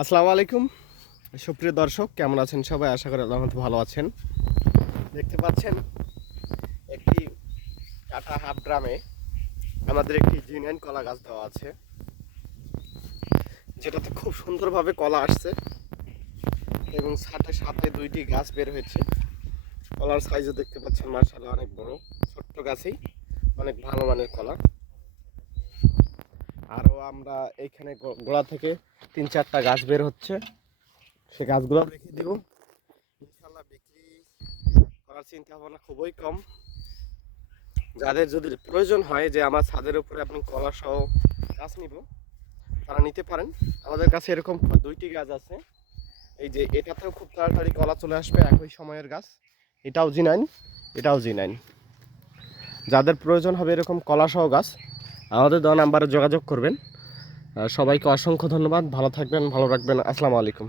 আসসালামু আলাইকুম সুপ্রিয় দর্শক, কেমন আছেন সবাই? আশা করি আল্লাহর মধ্যে ভালো আছেন। দেখতে পাচ্ছেন একটি কাটা হাফ ড্রামে আমাদের একটি জিনিয়ান কলা গাছ দেওয়া আছে, যেটাতে খুব সুন্দরভাবে কলা আসছে এবং সাথে সাথে দুইটি গাছ বের হয়েছে। কলার সাইজও দেখতে পাচ্ছেন মাশাআল্লাহ অনেক বড়, ছোট্ট গাছেই অনেক ভালো মানের কলা। আরও আমরা এইখানে গোড়া থেকে 3-4টা গাছ বের হচ্ছে, সে গাছগুলো রেখে দিব। ইনশাল্লাহ বিক্রি করার চিন্তা ভাবনা খুবই কম। যাদের যদি প্রয়োজন হয় যে আমার ছাদের উপরে আপনি কলা সহ গাছ নিব, তারা নিতে পারেন। আমাদের কাছে এরকম দুইটি গাছ আছে। এই যে এটাতেও খুব তাড়াতাড়ি কলা চলে আসবে, একই সময়ের গাছ। এটাও জি9, এটাও জি9। যাদের প্রয়োজন হবে এরকম কলা সহ গাছ, আমাদের দেওয়া নাম্বারে যোগাযোগ করবেন। সবাইকে অসংখ্য ধন্যবাদ। ভালো থাকবেন, ভালো রাখবেন। আসসালামু আলাইকুম।